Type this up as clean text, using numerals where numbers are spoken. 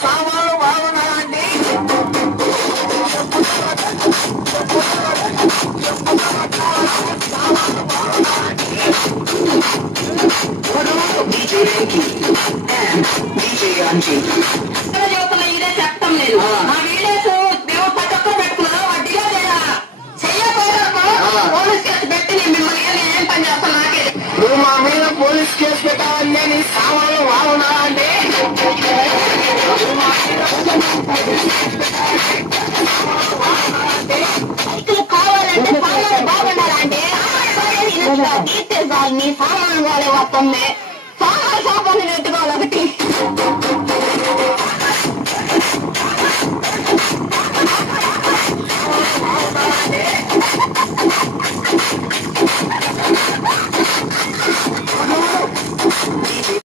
సామాన్లు బాగున్నాయండి. ఇదే చెప్తాం నేను మా వీడియోస్ మేము ప్రతి ఒక్కరు పెట్టుకున్నాం వడ్డీలో చెయ్యకపోయినా పోలీస్ కేసు పెట్టి నేను మిమ్మల్ని ఏం పని చేస్తాను నాకే. నువ్వు మా మీద పోలీస్ కేసు పెట్టావని నీ సామాన్లు బాగున్నారా అండి. కావాలంటే సామాన్లు బాగుండాలంటే మీ సామాన్లు కాలే వస్తుంది సామాన్లు షాప్ అని పెట్టుకోవాలి ఒకటి.